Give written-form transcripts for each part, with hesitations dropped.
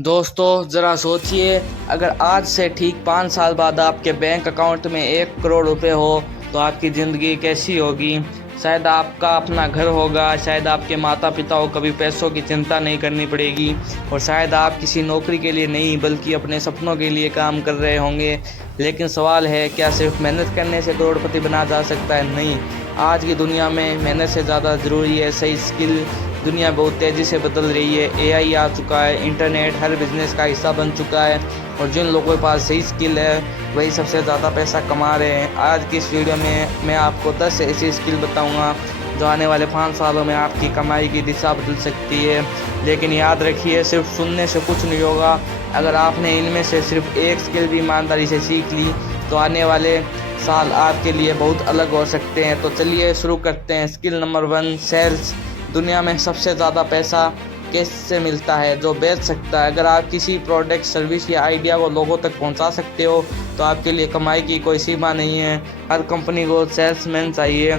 दोस्तों ज़रा सोचिए, अगर आज से ठीक 5 साल बाद आपके बैंक अकाउंट में 1 करोड़ रुपए हो तो आपकी ज़िंदगी कैसी होगी। शायद आपका अपना घर होगा, शायद आपके माता पिता को कभी पैसों की चिंता नहीं करनी पड़ेगी और शायद आप किसी नौकरी के लिए नहीं बल्कि अपने सपनों के लिए काम कर रहे होंगे। लेकिन सवाल है, क्या सिर्फ मेहनत करने से करोड़पति बना जा सकता है? नहीं, आज की दुनिया में मेहनत से ज़्यादा ज़रूरी है सही स्किल। दुनिया बहुत तेज़ी से बदल रही है, एआई आ चुका है, इंटरनेट हर बिज़नेस का हिस्सा बन चुका है और जिन लोगों के पास सही स्किल है वही सबसे ज़्यादा पैसा कमा रहे हैं। आज की इस वीडियो में मैं आपको 10 ऐसी स्किल बताऊंगा जो आने वाले 5 सालों में आपकी कमाई की दिशा बदल सकती है। लेकिन याद रखिए, सिर्फ सुनने से कुछ नहीं होगा। अगर आपने इनमें से सिर्फ एक स्किल भी ईमानदारी से सीख ली तो आने वाले साल आपके लिए बहुत अलग हो सकते हैं। तो चलिए शुरू करते हैं। Skill number 1, sales. दुनिया में सबसे ज़्यादा पैसा किससे मिलता है? जो बेच सकता है। अगर आप किसी प्रोडक्ट, सर्विस या आइडिया को लोगों तक पहुंचा सकते हो तो आपके लिए कमाई की कोई सीमा नहीं है। हर कंपनी को सेल्समैन चाहिए,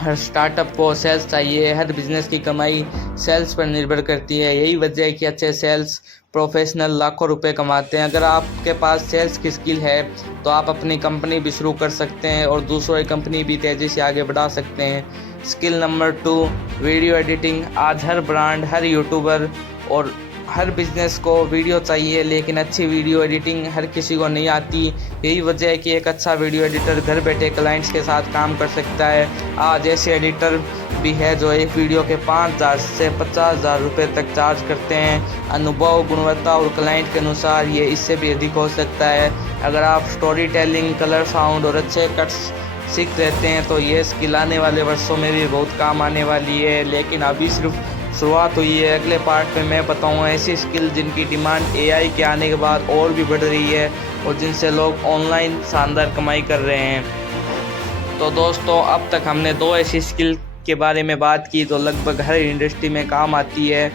हर स्टार्टअप को सेल्स चाहिए, हर बिजनेस की कमाई सेल्स पर निर्भर करती है। यही वजह है कि अच्छे सेल्स प्रोफेशनल लाखों रुपए कमाते हैं। अगर आपके पास सेल्स की स्किल है तो आप अपनी कंपनी भी शुरू कर सकते हैं और दूसरों की कंपनी भी तेज़ी से आगे बढ़ा सकते हैं। Skill number 2, video editing. आज हर ब्रांड, हर यूट्यूबर और हर बिज़नेस को वीडियो चाहिए, लेकिन अच्छी वीडियो एडिटिंग हर किसी को नहीं आती। यही वजह है कि एक अच्छा वीडियो एडिटर घर बैठे क्लाइंट्स के साथ काम कर सकता है। आज ऐसे एडिटर भी है जो एक वीडियो के 5,000 से 50,000 रुपये तक चार्ज करते हैं। अनुभव, गुणवत्ता और क्लाइंट के अनुसार ये इससे भी अधिक हो सकता है। अगर आप स्टोरी टेलिंग, कलर, साउंड और अच्छे कट्स सीख लेते हैं तो ये स्किल आने वाले वर्षों में भी बहुत काम आने वाली है। लेकिन अभी सिर्फ शुरुआत हुई है। अगले पार्ट में मैं बताऊंगा ऐसी स्किल जिनकी डिमांड एआई के आने के बाद और भी बढ़ रही है और जिनसे लोग ऑनलाइन शानदार कमाई कर रहे हैं। तो दोस्तों, अब तक हमने 2 ऐसी स्किल के बारे में बात की जो लगभग हर इंडस्ट्री में काम आती है।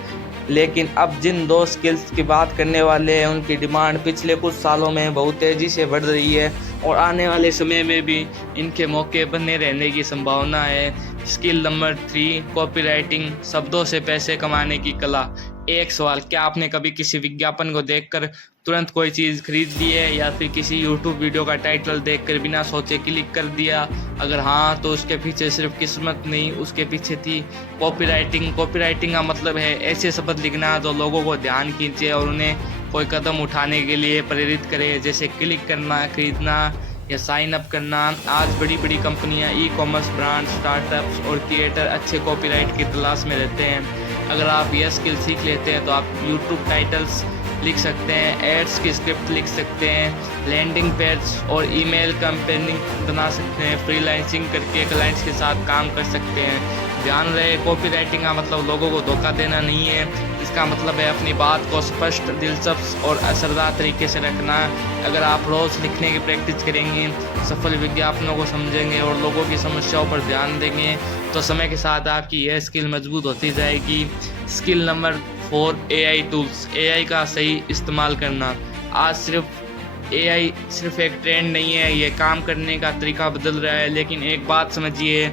लेकिन अब जिन 2 स्किल्स की बात करने वाले हैं उनकी डिमांड पिछले कुछ सालों में बहुत तेज़ी से बढ़ रही है और आने वाले समय में भी इनके मौके बने रहने की संभावना है। Skill number 3, copywriting. शब्दों से पैसे कमाने की कला। एक सवाल, क्या आपने कभी किसी विज्ञापन को देखकर तुरंत कोई चीज़ खरीद ली है या फिर किसी यूट्यूब वीडियो का टाइटल देखकर बिना सोचे क्लिक कर दिया? अगर हाँ, तो उसके पीछे सिर्फ किस्मत नहीं, उसके पीछे थी कॉपीराइटिंग। कॉपीराइटिंग का मतलब है ऐसे शब्द लिखना जो लोगों को ध्यान खींचे और उन्हें कोई कदम उठाने के लिए प्रेरित करे, जैसे क्लिक करना, खरीदना या साइन अप करना। आज बड़ी बड़ी कंपनियां, ई कॉमर्स ब्रांड, स्टार्टअप्स और क्रिएटर अच्छे कॉपीराइट की तलाश में रहते हैं। अगर आप यह स्किल सीख लेते हैं तो आप यूट्यूब टाइटल्स लिख सकते हैं, एड्स की स्क्रिप्ट लिख सकते हैं, लैंडिंग पेज और ईमेल कैंपेनिंग बना सकते हैं, फ्रीलांसिंग करके क्लाइंट्स के साथ काम कर सकते हैं। ध्यान रहे, कॉपीराइटिंग का मतलब लोगों को धोखा देना नहीं है। इसका मतलब है अपनी बात को स्पष्ट, दिलचस्प और असरदार तरीके से रखना। अगर आप रोज़ लिखने की प्रैक्टिस करेंगे, सफल विज्ञापनों को समझेंगे और लोगों की समस्याओं पर ध्यान देंगे तो समय के साथ आपकी यह स्किल मजबूत होती जाएगी। Skill number 4, AI tools. AI का सही इस्तेमाल करना। आज सिर्फ एआई सिर्फ एक ट्रेंड नहीं है, ये काम करने का तरीका बदल रहा है। लेकिन एक बात समझिए,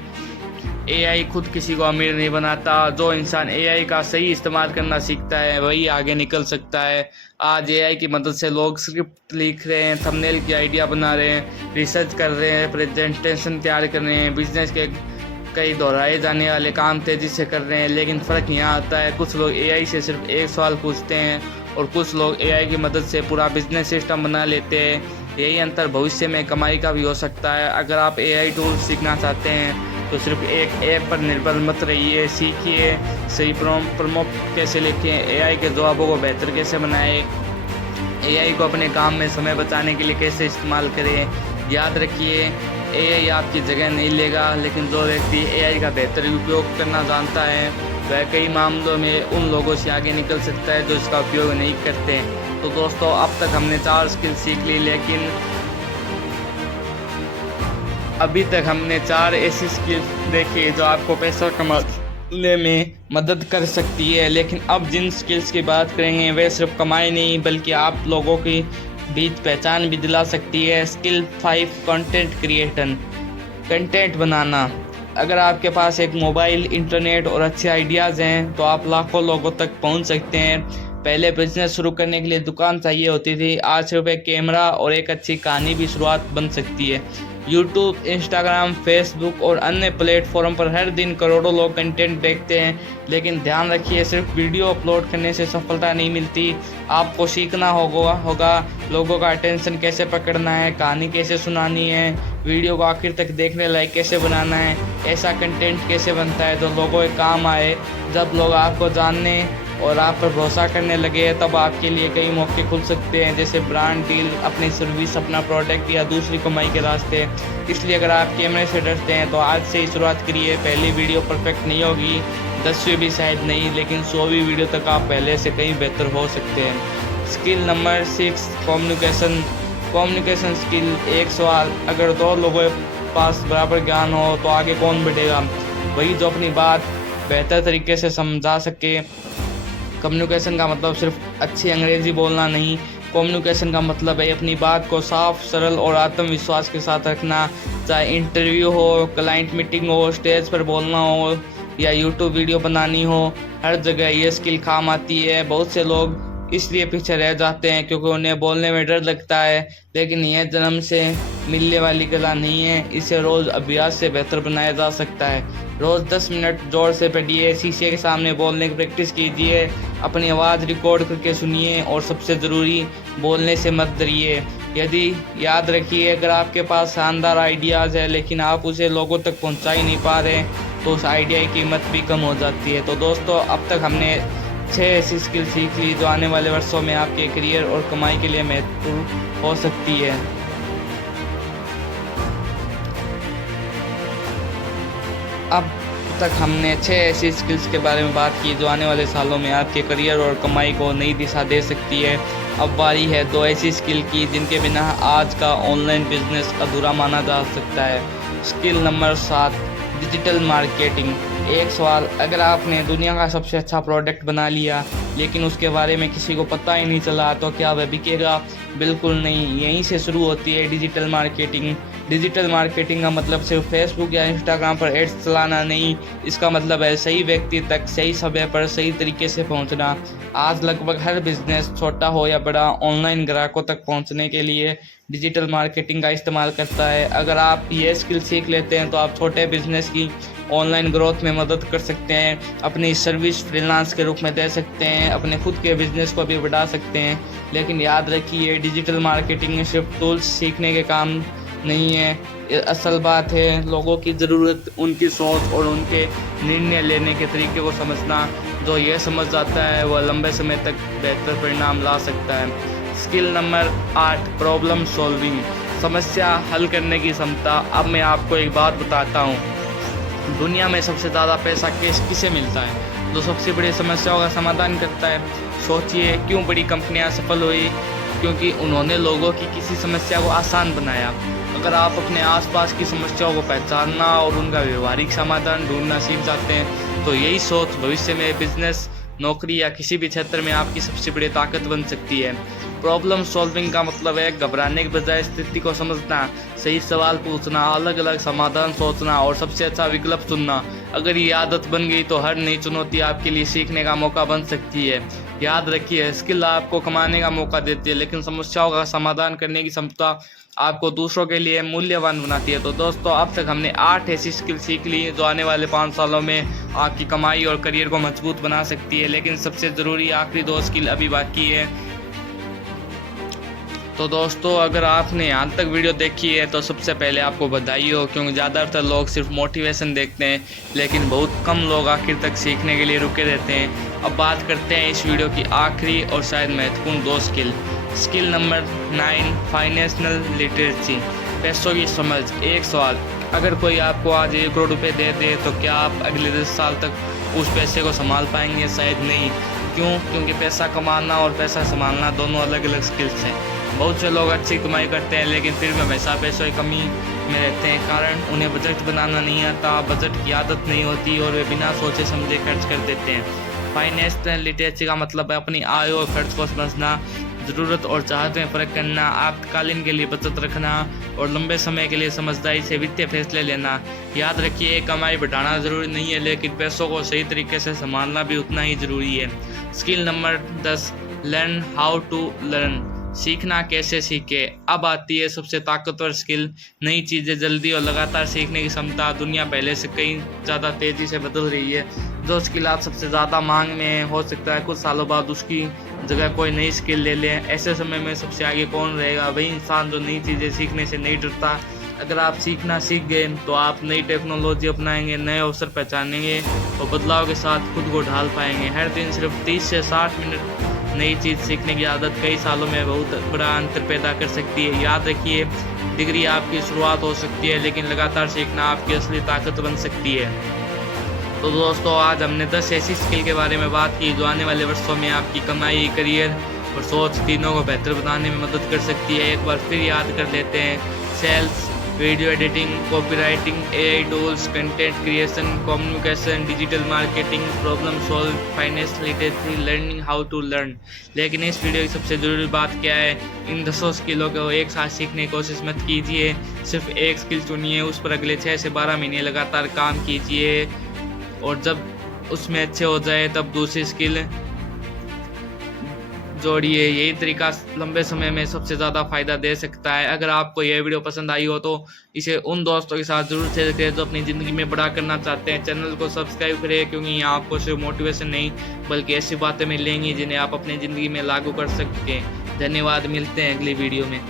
एआई खुद किसी को अमीर नहीं बनाता। जो इंसान एआई का सही इस्तेमाल करना सीखता है वही आगे निकल सकता है। आज एआई की मदद से लोग स्क्रिप्ट लिख रहे हैं, थंबनेल की आइडिया बना रहे हैं, रिसर्च कर रहे हैं, प्रेजेंटेशन तैयार कर रहे हैं, बिजनेस के कई दोहराए जाने वाले काम तेज़ी से कर रहे हैं। लेकिन फ़र्क यहाँ आता है, कुछ लोग एआई से सिर्फ एक सवाल पूछते हैं और कुछ लोग एआई की मदद से पूरा बिजनेस सिस्टम बना लेते हैं। यही अंतर भविष्य में कमाई का भी हो सकता है। अगर आप एआई टूल सीखना चाहते हैं तो सिर्फ एक ऐप पर निर्भर मत रहिए, सीखिए सही प्रॉम्प्ट कैसे लिखें, एआई के जवाबों को बेहतर कैसे बनाएं, एआई को अपने काम में समय बचाने के लिए कैसे इस्तेमाल करें। याद रखिए, एआई आपकी जगह नहीं लेगा, लेकिन जो व्यक्ति एआई का बेहतर उपयोग करना जानता है वह कई मामलों में उन लोगों से आगे निकल सकता है जो इसका उपयोग नहीं करते। तो दोस्तों, अब तक हमने 4 स्किल सीख ली, लेकिन अभी तक हमने 4 ऐसी स्किल्स देखी जो आपको पैसा कमाने में मदद कर सकती है। लेकिन अब जिन स्किल्स की बात करेंगे वे सिर्फ कमाई नहीं बल्कि आप लोगों की बीच पहचान भी दिला सकती है। Skill 5, content creation. कंटेंट बनाना। अगर आपके पास एक मोबाइल, इंटरनेट और अच्छे आइडियाज़ हैं तो आप लाखों लोगों तक पहुंच सकते हैं। पहले बिजनेस शुरू करने के लिए दुकान चाहिए होती थी, आज सिर्फ एक कैमरा और एक अच्छी कहानी भी शुरुआत बन सकती है। यूट्यूब, इंस्टाग्राम, फेसबुक और अन्य प्लेटफॉर्म पर हर दिन करोड़ों लोग कंटेंट देखते हैं, लेकिन ध्यान रखिए सिर्फ वीडियो अपलोड करने से सफलता नहीं मिलती। आपको सीखना होगा लोगों का अटेंशन कैसे पकड़ना है, कहानी कैसे सुनानी है, वीडियो को आखिर तक देखने लायक कैसे बनाना है, ऐसा कंटेंट कैसे बनता है जो लोगों के काम आए। जब लोग आपको जानने और आप पर भरोसा करने लगे तब आपके लिए कई मौके खुल सकते हैं, जैसे ब्रांड डील, अपनी सर्विस, अपना प्रोडक्ट या दूसरी कमाई के रास्ते। इसलिए अगर आप कैमरे से डरते हैं तो आज से ही शुरुआत करिए। पहली वीडियो परफेक्ट नहीं होगी, 10वीं भी शायद नहीं, लेकिन 100वीं वीडियो तक आप पहले से कहीं बेहतर हो सकते हैं। Skill number 6, communication skill. एक सवाल, अगर 2 लोगों के पास बराबर ज्ञान हो तो आगे कौन बढ़ेगा? वही जो अपनी बात बेहतर तरीके से समझा सके। कम्युनिकेशन का मतलब सिर्फ अच्छी अंग्रेजी बोलना नहीं, कम्युनिकेशन का मतलब है अपनी बात को साफ, सरल और आत्मविश्वास के साथ रखना। चाहे इंटरव्यू हो, क्लाइंट मीटिंग हो, स्टेज पर बोलना हो या यूट्यूब वीडियो बनानी हो, हर जगह ये स्किल काम आती है। बहुत से लोग इसलिए पीछे रह जाते हैं क्योंकि उन्हें बोलने में डर लगता है, लेकिन यह जन्म से मिलने वाली कला नहीं है, इसे रोज़ अभ्यास से बेहतर बनाया जा सकता है। रोज़ 10 मिनट जोर से पढ़िए, शीशे के सामने बोलने की प्रैक्टिस कीजिए, अपनी आवाज़ रिकॉर्ड करके सुनिए और सबसे ज़रूरी, बोलने से मत डरिए। यदि याद रखिए, अगर आपके पास शानदार आइडियाज़ है लेकिन आप उसे लोगों तक पहुंचा ही नहीं पा रहे तो उस आइडिया की कीमत भी कम हो जाती है। तो दोस्तों, अब तक हमने 6 ऐसी स्किल सीख ली जो आने वाले वर्षों में आपके करियर और कमाई के लिए महत्वपूर्ण हो सकती है। अब तक हमने 6 ऐसी स्किल्स के बारे में बात की जो आने वाले सालों में आपके करियर और कमाई को नई दिशा दे सकती है। अब बारी है 2 ऐसी स्किल की जिनके बिना आज का ऑनलाइन बिजनेस अधूरा माना जा सकता है। Skill number 7, digital marketing. एक सवाल, अगर आपने दुनिया का सबसे अच्छा प्रोडक्ट बना लिया लेकिन उसके बारे में किसी को पता ही नहीं चला तो क्या वह बिकेगा? बिल्कुल नहीं। यहीं से शुरू होती है डिजिटल मार्केटिंग। डिजिटल मार्केटिंग का मतलब सिर्फ फेसबुक या इंस्टाग्राम पर एड्स चलाना नहीं, इसका मतलब है सही व्यक्ति तक सही समय पर सही तरीके से पहुंचना। आज लगभग हर बिजनेस, छोटा हो या बड़ा, ऑनलाइन ग्राहकों तक पहुंचने के लिए डिजिटल मार्केटिंग का इस्तेमाल करता है। अगर आप ये स्किल सीख लेते हैं तो आप छोटे बिजनेस की ऑनलाइन ग्रोथ में मदद कर सकते हैं, अपनी सर्विस फ्रीलांस के रूप में दे सकते हैं, अपने खुद के बिजनेस को भी बढ़ा सकते हैं। लेकिन याद रखिए, डिजिटल मार्केटिंग में सिर्फ टूल्स सीखने के काम नहीं है, असल बात है लोगों की ज़रूरत, उनकी सोच और उनके निर्णय लेने के तरीके को समझना। जो ये समझ जाता है वह लंबे समय तक बेहतर परिणाम ला सकता है। Skill number 8, problem solving. समस्या हल करने की क्षमता। अब मैं आपको एक बात बताता हूँ, दुनिया में सबसे ज़्यादा पैसा किसे मिलता है? जो सबसे बड़ी समस्याओं का समाधान करता है। सोचिए, क्यों बड़ी कंपनियां सफल हुई? क्योंकि उन्होंने लोगों की किसी समस्या को आसान बनाया। अगर आप अपने आसपास की समस्याओं को पहचानना और उनका व्यवहारिक समाधान ढूंढना सीख जाते हैं तो यही सोच भविष्य में बिजनेस, नौकरी या किसी भी क्षेत्र में आपकी सबसे बड़ी ताकत बन सकती है। प्रॉब्लम सॉल्विंग का मतलब है घबराने के बजाय स्थिति को समझना, सही सवाल पूछना, अलग अलग समाधान सोचना और सबसे अच्छा विकल्प चुनना। अगर ये आदत बन गई तो हर नई चुनौती आपके लिए सीखने का मौका बन सकती है। याद रखिए, स्किल आपको कमाने का मौका देती है लेकिन समस्याओं का समाधान करने की क्षमता आपको दूसरों के लिए मूल्यवान बनाती है। तो दोस्तों, अब तक हमने 8 ऐसी स्किल सीख ली जो आने वाले 5 सालों में आपकी कमाई और करियर को मजबूत बना सकती है। लेकिन सबसे ज़रूरी आखिरी 2 स्किल अभी बाकी है। तो दोस्तों, अगर आपने यहाँ तक वीडियो देखी है तो सबसे पहले आपको बधाई हो, क्योंकि ज़्यादातर लोग सिर्फ मोटिवेशन देखते हैं लेकिन बहुत कम लोग आखिर तक सीखने के लिए रुके रहते हैं। अब बात करते हैं इस वीडियो की आखिरी और शायद महत्वपूर्ण 2 skill. Skill number 9, financial literacy. पैसों की समझ। एक सवाल, अगर कोई आपको आज 1 करोड़ रुपये दे दे तो क्या आप अगले 10 साल तक उस पैसे को संभाल पाएंगे? शायद नहीं। क्यों? क्योंकि पैसा कमाना और पैसा संभालना दोनों अलग अलग स्किल्स हैं। बहुत से लोग अच्छी कमाई करते हैं लेकिन फिर भी हमेशा पैसों की कमी में रहते हैं, कारण उन्हें बजट बनाना नहीं आता, बजट की आदत नहीं होती और वे बिना सोचे समझे खर्च कर देते हैं। फाइनेंशियल लिटरेसी का मतलब है अपनी आय और खर्च को समझना, ज़रूरत और चाहत में फ़र्क करना, आपातकालीन के लिए बचत रखना और लंबे समय के लिए समझदारी से वित्तीय फैसले लेना। याद रखिए, कमाई बढ़ाना ज़रूरी नहीं है लेकिन पैसों को सही तरीके से संभालना भी उतना ही ज़रूरी है। Skill number 10, learn how to learn, सीखना कैसे सीखे। अब आती है सबसे ताकतवर स्किल, नई चीज़ें जल्दी और लगातार सीखने की क्षमता। दुनिया पहले से कई ज़्यादा तेज़ी से बदल रही है। जो स्किल आज सबसे ज़्यादा मांग में हो सकता है कुछ सालों बाद उसकी जगह कोई नई स्किल ले लें। ऐसे समय में सबसे आगे कौन रहेगा? वही इंसान जो नई चीज़ें सीखने से नहीं डरता। अगर आप सीखना सीख गए तो आप नई टेक्नोलॉजी अपनाएंगे, नए अवसर पहचानेंगे और बदलाव के साथ खुद को ढाल पाएंगे। हर दिन सिर्फ 30 से 60 मिनट नई चीज़ सीखने की आदत कई सालों में बहुत बड़ा अंतर पैदा कर सकती है। याद रखिए, डिग्री आपकी शुरुआत हो सकती है, लेकिन लगातार सीखना आपकी असली ताकत बन सकती है। तो दोस्तों, आज हमने 10 ऐसी स्किल के बारे में बात की जो आने वाले वर्षों में आपकी कमाई, करियर और सोच तीनों को बेहतर बनाने में मदद कर सकती है। एक बार फिर याद कर लेते हैं: sales, video editing, copywriting, AI tools, content creation, communication, digital marketing, problem solve, finance literacy, learning how to learn. लेकिन इस वीडियो की सबसे ज़रूरी बात क्या है? इन 10 स्किलों को एक साथ सीखने की कोशिश मत कीजिए। सिर्फ एक स्किल चुनिए, उस पर अगले 6 से 12 महीने लगातार काम कीजिए और जब उसमें अच्छे हो जाए तब दूसरी स्किल जोड़िए। यही तरीका लंबे समय में सबसे ज़्यादा फ़ायदा दे सकता है। अगर आपको यह वीडियो पसंद आई हो तो इसे उन दोस्तों के साथ ज़रूर शेयर करें जो अपनी ज़िंदगी में बड़ा करना चाहते हैं। चैनल को सब्सक्राइब करें, क्योंकि यहाँ आपको सिर्फ मोटिवेशन नहीं बल्कि ऐसी बातें मिलेंगी जिन्हें आप अपनी ज़िंदगी में लागू कर सकें। धन्यवाद, मिलते हैं अगली वीडियो में।